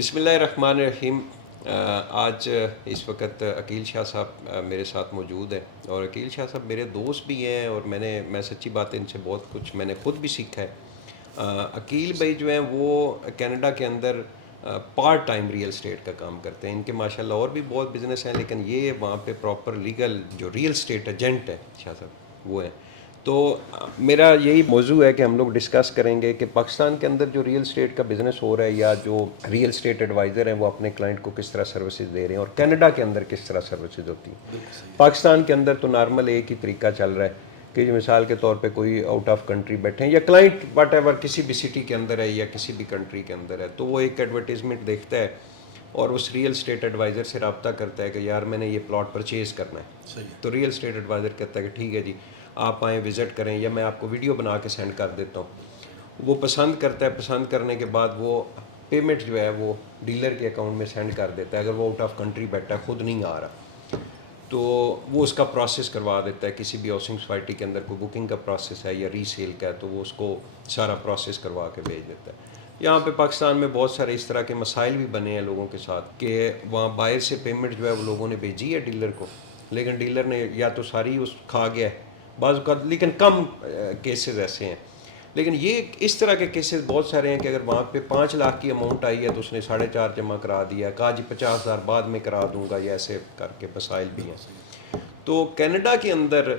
بسم اللہ الرحمن الرحیم۔ آج اس وقت عقیل شاہ صاحب میرے ساتھ موجود ہیں، اور عقیل شاہ صاحب میرے دوست بھی ہیں، اور میں سچی بات ہے ان سے بہت کچھ میں نے خود بھی سیکھا ہے۔ عقیل بھائی جو ہیں وہ کینیڈا کے اندر پارٹ ٹائم ریئل اسٹیٹ کا کام کرتے ہیں۔ ان کے ماشاءاللہ اور بھی بہت بزنس ہیں، لیکن یہ وہاں پہ پراپر لیگل جو ریئل اسٹیٹ ایجنٹ ہے شاہ صاحب وہ ہیں۔ تو میرا یہی موضوع ہے کہ ہم لوگ ڈسکس کریں گے کہ پاکستان کے اندر جو ریئل اسٹیٹ کا بزنس ہو رہا ہے، یا جو ریئل اسٹیٹ ایڈوائزر ہیں وہ اپنے کلائنٹ کو کس طرح سروسز دے رہے ہیں، اور کینیڈا کے اندر کس طرح سروسز ہوتی ہیں۔ پاکستان کے اندر تو نارمل ایک ہی طریقہ چل رہا ہے کہ مثال کے طور پہ کوئی آؤٹ آف کنٹری بیٹھے ہیں، یا کلائنٹ واٹ ایور کسی بھی سٹی کے اندر ہے یا کسی بھی کنٹری کے اندر ہے، تو وہ ایک ایڈورٹیزمنٹ دیکھتا ہے اور اس ریئل اسٹیٹ ایڈوائزر سے رابطہ کرتا ہے کہ یار میں نے یہ پلاٹ پرچیز کرنا ہے۔ تو ریئل اسٹیٹ ایڈوائزر کہتا ہے کہ ٹھیک ہے جی، آپ آئیں وزٹ کریں، یا میں آپ کو ویڈیو بنا کے سینڈ کر دیتا ہوں۔ وہ پسند کرتا ہے، پسند کرنے کے بعد وہ پیمنٹ جو ہے وہ ڈیلر کے اکاؤنٹ میں سینڈ کر دیتا ہے، اگر وہ آؤٹ آف کنٹری بیٹھا ہے، خود نہیں آ رہا، تو وہ اس کا پروسیس کروا دیتا ہے۔ کسی بھی ہاؤسنگ سوسائٹی کے اندر کوئی بکنگ کا پروسیس ہے یا ری سیل کا ہے، تو وہ اس کو سارا پروسیس کروا کے بھیج دیتا ہے۔ یہاں پہ پاکستان میں بہت سارے اس طرح کے مسائل بھی بنے ہیں لوگوں کے ساتھ کہ وہاں باہر سے پیمنٹ جو ہے وہ لوگوں نے بھیجی ہے ڈیلر کو، لیکن ڈیلر نے یا تو ساری اس کھا گیا ہے بعض اوقات، لیکن کم کیسز ایسے ہیں۔ لیکن یہ اس طرح کے کیسز بہت سارے ہیں کہ اگر وہاں پہ 5 لاکھ کی اماؤنٹ آئی ہے تو اس نے 4.5 جمع کرا دیا، کہا جی 50,000 بعد میں کرا دوں گا، یا ایسے کر کے مسائل بھی ہیں۔ تو کینیڈا کے اندر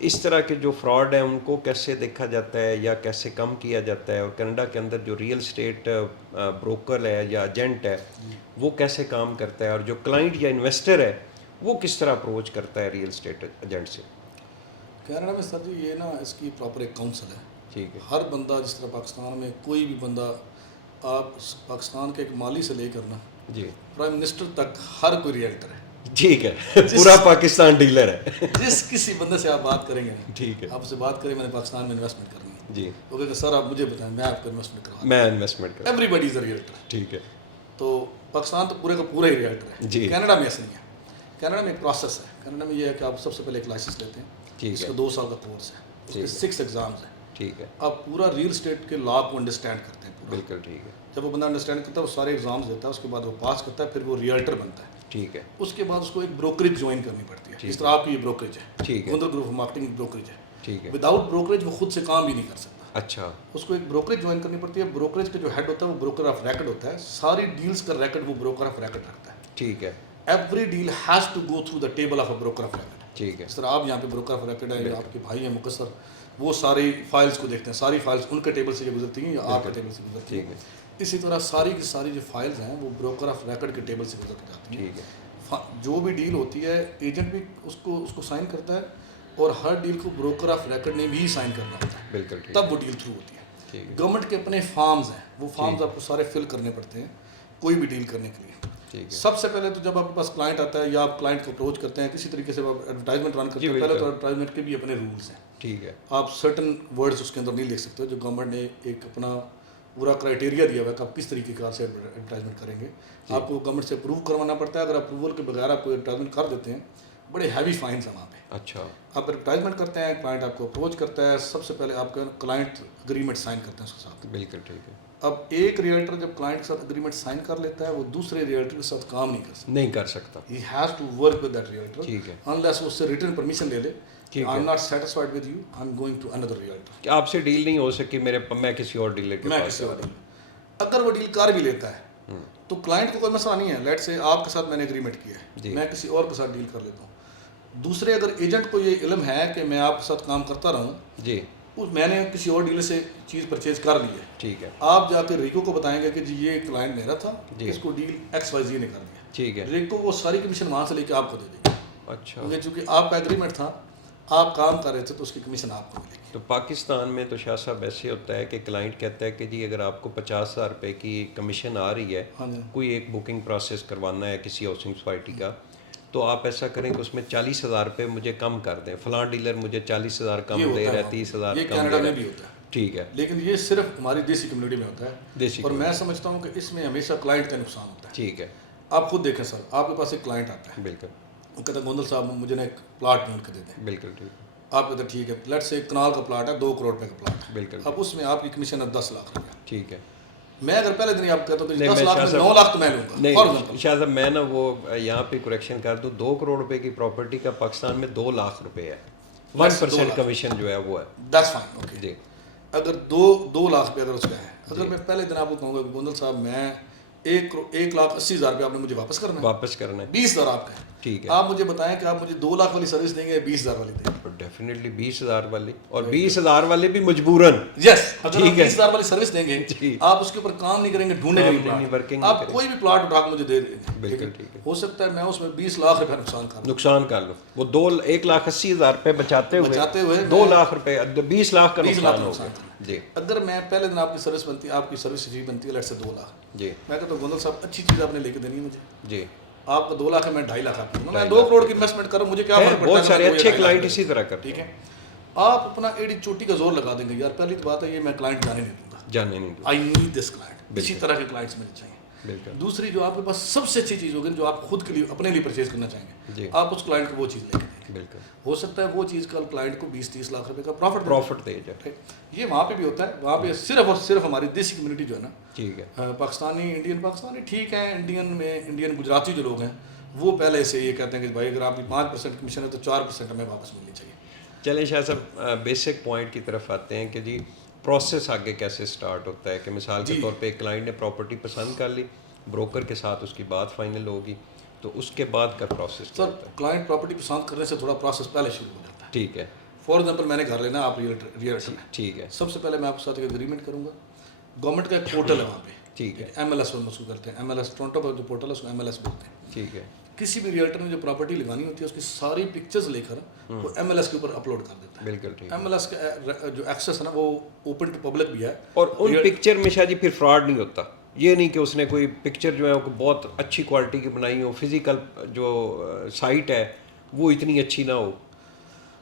اس طرح کے جو فراڈ ہیں ان کو کیسے دیکھا جاتا ہے یا کیسے کم کیا جاتا ہے، اور کینیڈا کے اندر جو ریئل اسٹیٹ بروکر ہے یا ایجنٹ ہے وہ کیسے کام کرتا ہے، اور جو کلائنٹ یا انویسٹر ہے وہ کس طرح اپروچ کرتا ہے ریئل اسٹیٹ ایجنٹ سے۔ کینیڈا میں سر جی یہ نا اس کی پراپر ایک کاؤنسل ہے۔ ٹھیک ہے، ہر بندہ جس طرح پاکستان میں کوئی بھی بندہ، آپ پاکستان کے ایک مالی سے لے کر نا جی پرائم منسٹر تک ہر کوئی ریئلٹر ہے۔ ٹھیک ہے، پورا پاکستان ڈیلر ہے۔ جس کسی بندے سے آپ بات کریں گے نا، ٹھیک ہے آپ سے بات کریں میں نے پاکستان میں انویسٹمنٹ کرنی ہے، جی، وہ کہے کہ سر آپ مجھے بتائیں میں آپ کو انویسٹمنٹ کروا میں انویسٹمنٹ کروں۔ ایوری بڈی از اے ریئلٹر۔ ٹھیک ہے تو پاکستان تو پورے کا پورا ہی ریئلٹر ہے۔ جی، کینیڈا میں ایسا نہیں ہے۔ کینیڈا میں ایک پروسیس ہے۔ کینیڈا میں یہ ہے کہ آپ سب سے پہلے ایک لائسنس لیتے ہیں، ٹھیک اس ہے کا 2 سال کا کورس ہے، اس کے 6 ایگزامز ہیں۔ ٹھیک ہے، آپ پورا ریئل اسٹیٹ کے لا کو انڈرسٹینڈ کرتے ہیں پورا۔ بالکل ٹھیک ہے، جب وہ بندہ انڈرسٹینڈ کرتا ہے وہ سارے ایگزامز دیتا ہے، اس کے بعد وہ پاس کرتا ہے، پھر وہ ریئلٹر بنتا ہے۔ ٹھیک ہے، اس کے بعد اس کو ایک بروکریج جوائن کرنی پڑتی ہے، ٹھیک اس طرح آپ کی یہ بروکریج ہے، ٹھیک ہے، گندر گروپ مارکیٹنگ بروکریج ہے۔ ٹھیک ہے، وداؤٹ بروکریج وہ خود سے کام بھی نہیں کر سکتا، اچھا، اس کو ایک بروکریج جوائن کرنی پڑتی ہے۔ بروکریج کا جو ہیڈ ہوتا ہے وہ بروکر آف ریکڈ ہوتا ہے، ساری ڈیلز کا ریکڈ وہ بروکر آف ریکڈ رکھتا ہے۔ ٹھیک ہے، every deal has to go through the table of a broker of record. ٹھیک ہے، اس طرح آپ یہاں پہ بروکر آف ریکڈ ہے، آپ کے بھائی ہیں مقصر، وہ ساری فائلز کو دیکھتے ہیں، ساری فائلز ان کے ٹیبل سے یہ گزرتی ہیں یا آپ کے ٹیبل سے گزرتی ٹھیک ہیں۔ ہے، اسی طرح ساری کی ساری جو فائلز ہیں وہ بروکر آف ریکڈ کے ٹیبل سے گزر کے جاتی ہیں۔ ٹھیک ہے، جو بھی ڈیل ہوتی ہے ایجنٹ بھی اس کو سائن کرتا ہے، اور ہر ڈیل کو بروکر آف ریکڈ نے بھی سائن کرنا ہوتا ہے، بالکل ٹھیک، تب وہ ڈیل تھرو ہوتی ہے۔ ٹھیک ہے، گورنمنٹ کے اپنے فارمز ہیں، وہ فارمز آپ کو سارے فل کرنے پڑتے ہیں کوئی بھی ڈیل کرنے کے لیے۔ ٹھیک ہے، سب سے پہلے تو جب آپ کے پاس کلائنٹ آتا ہے یا آپ کلائنٹ کو اپروچ کرتے ہیں کسی طریقے سے آپ ایڈورٹائزمنٹ رن کرتے ہیں، پہلے تو ایڈورٹائزمنٹ کے بھی اپنے رولز ہیں۔ ٹھیک ہے، آپ سرٹن ورڈز اس کے اندر نہیں لکھ سکتے، جو گورنمنٹ نے ایک اپنا پورا کرائٹیریا دیا ہوا ہے کہ آپ کس طریقے کار سے ایڈورٹائزمنٹ کریں گے۔ آپ کو گورنمنٹ سے اپروو کروانا پڑتا ہے، اگر اپروول کے بغیر آپ کو ایڈورٹائزمنٹ کر دیتے ہیں بڑے ہیوی فائنس ہیں وہاں پہ۔ اچھا، آپ ایڈورٹائزمنٹ کرتے ہیں، کلائنٹ آپ کو اپروچ کرتا ہے، سب سے پہلے آپ کا کلائنٹ اگریمنٹ سائن کرتے ہیں اس کے ساتھ۔ بالکل ٹھیک ہے، اب ایک ریئلٹر جب کلائنٹ کے ساتھ اگریمنٹ سائن کر لیتا ہے وہ دوسرے ریئلٹر کے ساتھ کام نہیں کر سکتا، نہیں کر سکتا، he has to work with that realtor ٹھیک ہے، انلیس وہ اس سے ریٹن پرمیشن لے لے کہ ٹھیک آئی ہے، am not satisfied with you, I am going to another realtor, کہ آپ سے ڈیل نہیں ہو سکی، میں کسی اور ڈیلر کے میں پاس کسی جا اور رہا ڈیل۔ اگر وہ ڈیل کر بھی لیتا ہے تو کلائنٹ کو کوئی مسئلہ نہیں ہے، لیٹ سے آپ کے ساتھ میں نے اگریمنٹ کیا جی، ہے، میں کسی اور کے ساتھ ڈیل کر لیتا ہوں۔ دوسرے اگر ایجنٹ کو یہ علم ہے کہ میں آپ کے ساتھ کام کرتا رہوں، جی، میں نے کسی اور ڈیلر سے چیز پرچیز کر لی ہے، ٹھیک ہے، آپ جا کے ریکو کو بتائیں گے کہ جی یہ کلائنٹ میرا تھا، جی، اس کو ڈیل ایکس وائی زی نے کر دیا، ٹھیک ہے، ریکو وہ ساری کمیشن وہاں سے لے کے آپ کو دے دے گی، اچھا۔ کیونکہ چونکہ آپ کا ایگریمنٹ تھا، آپ کام کر رہے تھے تو اس کی کمیشن آپ کو ملے گی۔ تو پاکستان میں تو شاہ صاحب ایسے ہوتا ہے کہ کلائنٹ کہتا ہے کہ جی اگر آپ کو 50,000 روپے کی کمیشن آ رہی ہے، ہاں جی، کوئی ایک بکنگ پروسیس کروانا ہے کسی ہاؤسنگ سوسائٹی کا، تو آپ ایسا کریں کہ اس میں 40,000 روپے مجھے کم کر دیں، فلاں ڈیلر مجھے 40,000 کم دے رہا ہے، 30,000 یہ کم کینیڈا دے رہا میں ہے، بھی ہوتا ہے، ٹھیک ہے، لیکن یہ صرف ہماری دیسی کمیونٹی میں ہوتا ہے، دیسی اور میں سمجھتا ہوں کہ اس میں ہمیشہ کلائنٹ کا نقصان ہوتا ہے۔ ٹھیک ہے، آپ خود دیکھیں سر، آپ کے پاس ایک کلائنٹ آتا ہے، بالکل، وہ کہتا ہے گوندل صاحب مجھے نا ایک پلاٹ ڈھونڈ کے دے دیں، بالکل ٹھیک ہے، آپ کہتے ہیں ٹھیک ہے، لیٹ سے ایک کنال کا پلاٹ ہے، 2 کروڑ روپے کا پلاٹ ہے، بالکل، اب اس میں آپ کی کمیشن ہے 10 لاکھ روپے، ٹھیک ہے، میں اگر پہلے دن ہی آپ کہتا ہوں کہ نہیں، 10 میں لاکھ شاہ میں صاحب 9 لاکھ تو میں لوں گا فار نہیں ایگزامپل. شاہ صاحب میں نا وہ یہاں پہ کریکشن کر دوں 2 کروڑ روپے کی پراپرٹی کا پاکستان میں 2 لاکھ روپے ہے. 1% کمیشن جو ہے وہ ہے. That's fine okay. جی اگر 2 لاکھ پہ اگر اس کا ہے, اگر میں پہلے دن آپ کو کہوں گا کہ گوندل صاحب میں 1,80,000 روپے آپ نے مجھے واپس کرنا ہے, واپس کرنا ہے. 20,000 آپ کا ہے. ٹھیک ہے. آپ مجھے بتائیں کہ آپ مجھے 2 لاکھ والی سروس دیں گے یا 20,000 والی دیں گے؟ ڈیفینیٹلی 20,000 والی, اور 20,000 والے بھی مجبوراً. یس, اگر آپ 20,000 والی سروس دیں گے جی آپ اس کے اوپر کام نہیں کریں گے, ڈھونڈنے کا نہیں, ورکنگ پلاٹ, آپ کوئی بھی پلاٹ اٹھا کے مجھے دے دیں گے. بالکل ٹھیک ہے. ہو سکتا ہے میں اس میں 20 لاکھ روپے نقصان کر لو. وہ 1,80,000 روپے بچاتے ہوئے 2 لاکھ روپے 20 لاکھ کا نقصان ہو گیا. جی اگر میں پہلے دن آپ کی سروس بنتی ہے, آپ کی سروس فی بنتی ہے لیٹ سے 2 لاکھ, جی میں کہتا ہوں گوندل صاحب اچھی چیز آپ نے لے کے دینی ہے مجھے. جی آپ کا 2 لاکھ ہے, میں 2.5 لاکھ آپ کو, میں 2 کروڑ کی انویسٹمنٹ کروں, مجھے کیا فرق پڑتا ہے. بہت سارے اچھے کلائنٹ اسی طرح کرتے ٹھیک ہے. آپ اپنا ایڑی چوٹی کا زور لگا دیں گے, یار پہلی تو بات ہے یہ میں کلائنٹ جانے نہیں دوں گا, جانے نہیں دو. I need this client. اسی طرح کے کلائنٹس مجھے چاہیے. بالکل. دوسری جو آپ کے پاس سب سے اچھی چیز ہوگی جو آپ خود کے لیے اپنے لیے پرچیز کرنا چاہیں گے, جی آپ اس کلائنٹ کو وہ چیز لے کے دیں گے. بالکل. ہو سکتا ہے وہ چیز کل کلائنٹ کو 20-30 لاکھ روپے کا پروفٹ دے جائے. یہ وہاں پہ بھی ہوتا ہے. وہاں پہ صرف اور صرف ہماری دیسی کمیونٹی جو ہے نا, ٹھیک ہے, پاکستانی ٹھیک ہے, انڈین گجراتی جو لوگ ہیں وہ پہلے سے یہ کہتے ہیں کہ بھائی اگر آپ کی 5% کمیشن ہے تو 4% ہمیں واپس ملنی چاہیے. چلیں شاہ صاحب بیسک پوائنٹ کی طرف آتے ہیں کہ جی پروسیس آگے کیسے سٹارٹ ہوتا ہے. کہ مثال کے طور پہ ایک کلائنٹ نے پراپرٹی پسند کر لی, بروکر کے ساتھ اس کی بات فائنل ہوگی, تو اس کے بعد کا پروسیس کیا سر ہوتا ہے؟ کلائنٹ پراپرٹی پسند کرنے سے تھوڑا پروسیس پہلے شروع ہو جاتا ہے. ٹھیک ہے. فار ایگزامپل میں نے گھر لینا, آپ ریئلٹر ہیں, ٹھیک ہے. سب سے پہلے میں آپ کے ساتھ ایک اگریمنٹ کروں گا. گورنمنٹ کا ایک پورٹل ہے وہاں پہ, ٹھیک ہے. MLS اس کو کرتے ہیں, MLS ٹورنٹو کا جو پورٹل ہے اس کو MLS بولتے ہیں. ٹھیک ہے. کسی بھی ریئلٹر نے جو پراپرٹی لگانی ہوتی ہے اس کی ساری پکچرز لے کر وہ MLS کے اوپر اپلوڈ کر دیتا ہے. بالکل ٹھیک. MLS کا جو ایکسیس ہے نا وہ اوپن ٹو پبلک بھی ہے. اور ان پکچر میں شاہ جی پھر فراڈ نہیں ہوتا. یہ نہیں کہ اس نے کوئی پکچر جو ہے وہ بہت اچھی کوالٹی کی بنائی ہو, فزیکل جو سائٹ ہے وہ اتنی اچھی نہ ہو.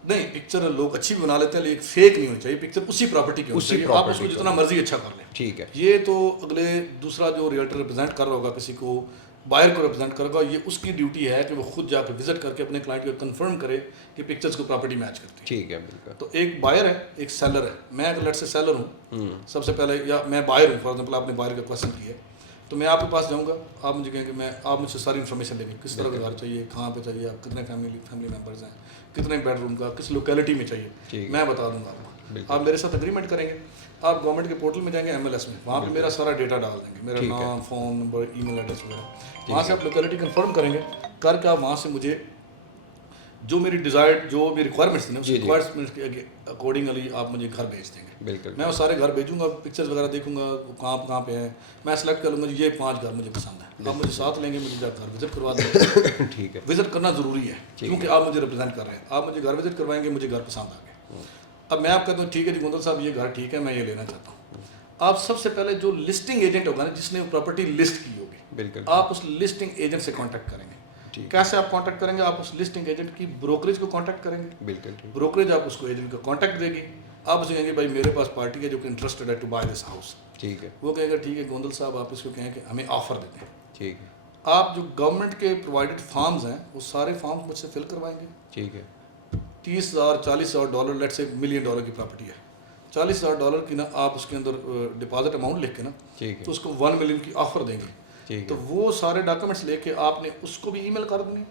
نہیں, پکچر لوگ اچھی بھی بنا لیتے ہیں لیکن فیک نہیں ہونی چاہیے. پکچر اسی پراپرٹی کی ہونی چاہیے, آپ اس کو جتنا مرضی اچھا کر لیں. ٹھیک ہے. یہ تو اگلے دوسرا جو ریئلٹر ریپرزینٹ کر رہا ہوگا کسی کو, بائر کو ریپرزینٹ کرے گا, یہ اس کی ڈیوٹی ہے کہ وہ خود جا کے وزٹ کر کے اپنے کلائنٹ کو کنفرم کرے کہ پکچرز کو پراپرٹی میچ کرتی ہے. ٹھیک ہے. بالکل. تو ایک بائر ہے, ایک سیلر ہے. میں اگر لیٹ سے سیلر ہوں سب سے پہلے, یا میں بائر ہوں, فار ایگزامپل آپ نے بائر کا کویشچن کیا ہے, تو میں آپ کے پاس جاؤں گا, آپ مجھے کہیں کہ آپ مجھ سے ساری انفارمیشن لیں گے, کس طرح کا گھر چاہیے, کہاں پہ چاہیے, آپ کتنے فیملی ممبرز ہیں, کتنے بیڈ روم کا, کس لوکیلٹی میں چاہیے, میں بتا دوں گا آپ کو. آپ میرے ساتھ اگریمنٹ کریں گے, آپ گورنمنٹ کے پورٹل میں جائیں گے MLS میں, وہاں پہ میرا سارا ڈیٹا ڈال دیں گے, میرا نام, فون نمبر, ای میل ایڈریس وغیرہ. وہاں سے آپ لوکیلٹی کنفرم کریں گے, کر کے آپ وہاں سے مجھے جو میری ڈیزائرڈ جو میری ریکوائرمنٹس تھیں اس ریکوائرمنٹس کے اکارڈنگلی آپ مجھے گھر بھیج دیں گے. بالکل. میں وہ سارے گھر بھیجوں گا, پکچرز وغیرہ دیکھوں گا کہاں پہ ہیں, میں سلیکٹ کر لوں گا یہ 5 گھر مجھے پسند ہے, آپ مجھے ساتھ لیں گے, مجھے جا گھر وزٹ کروا دیں گے. ٹھیک ہے. وزٹ کرنا ضروری ہے کیونکہ آپ مجھے ریپرزینٹ کر رہے ہیں, آپ مجھے گھر وزٹ کروائیں گے, مجھے گھر پسند آ گئے. اب میں آپ کہتا ہوں ٹھیک ہے جی گوندل صاحب یہ گھر ٹھیک ہے, میں یہ لینا چاہتا ہوں. آپ سب سے پہلے جو لسٹنگ ایجنٹ ہوگا نا, جس نے پراپرٹی لسٹ کی ہوگی, بالکل, آپ اس لسٹنگ ایجنٹ سے کانٹیکٹ کریں گے. کیسے آپ کانٹیکٹ کریں گے, آپ اس لسٹنگ ایجنٹ کی بروکریج کو کانٹیکٹ کریں گے. بالکل. بروکریج آپ اس کو ایجنٹ کا کانٹیکٹ دے گی, آپ اسے کہیں گے بھائی میرے پاس پارٹی ہے جو کہ انٹرسٹڈ ہے ٹو بائی دس ہاؤس. ٹھیک ہے. وہ کہے گا ٹھیک ہے گوندل صاحب, آپ اس کو کہیں کہ ہمیں آفر دیتے ہیں. ٹھیک ہے. آپ جو گورنمنٹ کے پرووائڈیڈ فارمز ہیں وہ سارے فارمز مجھ سے فل کروائیں گے. ٹھیک ہے. $30,000-40,000 لیٹ سے $1 ملین کی پراپرٹی ہے, $40,000 کی نا آپ اس کے اندر ڈپازٹ اماؤنٹ لکھ کے نا, تو اس کو 1 ملین کی آفر دیں گے. تو وہ سارے ڈاکومنٹس لے کے آپ نے اس کو بھی ای میل کر دیں گے,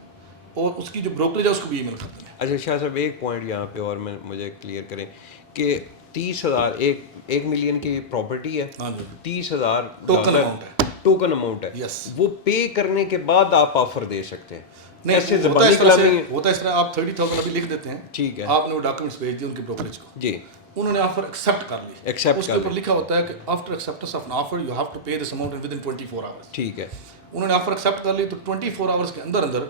اور اس کی جو بروکریج ہے اس کو بھی ای میل کر دیں گے. اچھا شاہ صاحب ایک پوائنٹ یہاں پہ اور مجھے کلیئر کریں کہ 30,000 1 ملین کی پراپرٹی ہے, 30,000 ٹوکن اماؤنٹ ہے, وہ پے کرنے کے بعد آپ آفر دے سکتے ہیں. نہیں, ہوتا اس طرح آپ 30,000 ابھی لکھ دیتے ہیں, ٹھیک ہے, آپ نے وہ ڈاکومنٹس بھیج دیے ان کی بروکریج کو, جی, انہوں نے آفر ایکسیپٹ کر لی. اس کے اوپر لکھا ہوتا ہے کہ after acceptance of an offer you have to pay this amount within 24 hours. ٹھیک ہے. انہوں نے آفر ایکسیپٹ کر لی تو 24 آورس کے اندر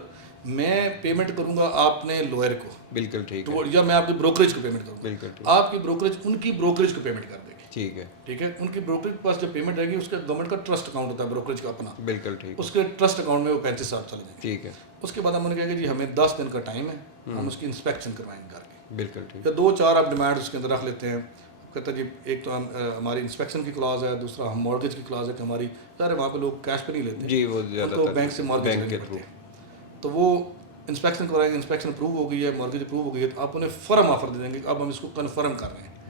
میں پیمنٹ کروں گا آپ نے لوئر کو. بالکل ٹھیک ہے. یا میں آپ کی بروکریج کو پیمنٹ کروں گا. بالکل. آپ کی بروکریج ان کی بروکریج کو پیمنٹ کر دے گی. ٹھیک ہے. ٹھیک ہے, ان کی بروکریج کے پاس جب پیمنٹ رہے گی اس کا گورنمنٹ کا ٹرسٹ اکاؤنٹ ہوتا ہے بروکریج کا اپنا. بالکل ٹھیک. اس کے ٹرسٹ اکاؤنٹ میں وہ 35,000 چلے جائیں گے. ٹھیک ہے. اس کے بعد ہم نے کہا کہ جی ہمیں 10 دن کا ٹائم ہے, ہم اس کی انسپیکشن کروائیں گے گھر کی. بالکل ٹھیک. یا 2-4 آپ ڈیمانڈ اس کے اندر رکھ لیتے ہیں. کہتا ہے جی ایک تو ہماری انسپیکشن کی کلاز ہے, دوسرا ہم مارگیج کی کلاز ہے کہ ہماری سارے وہاں پہ لوگ کیش پہ نہیں لیتے, جی, وہ زیادہ تو بینک سے مارگیج لینی پڑتی ہے. تو وہ انسپیکشن کروائیں گے, انسپیکشن اپروو ہو گئی ہے, مارگیج اپروو ہو گئی ہے, تو آپ انہیں فرم آفر دے دیں گے, اب ہم اس کو کنفرم کر رہے ہیں.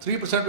3%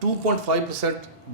2.5%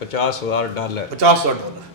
$50,000, $50,000।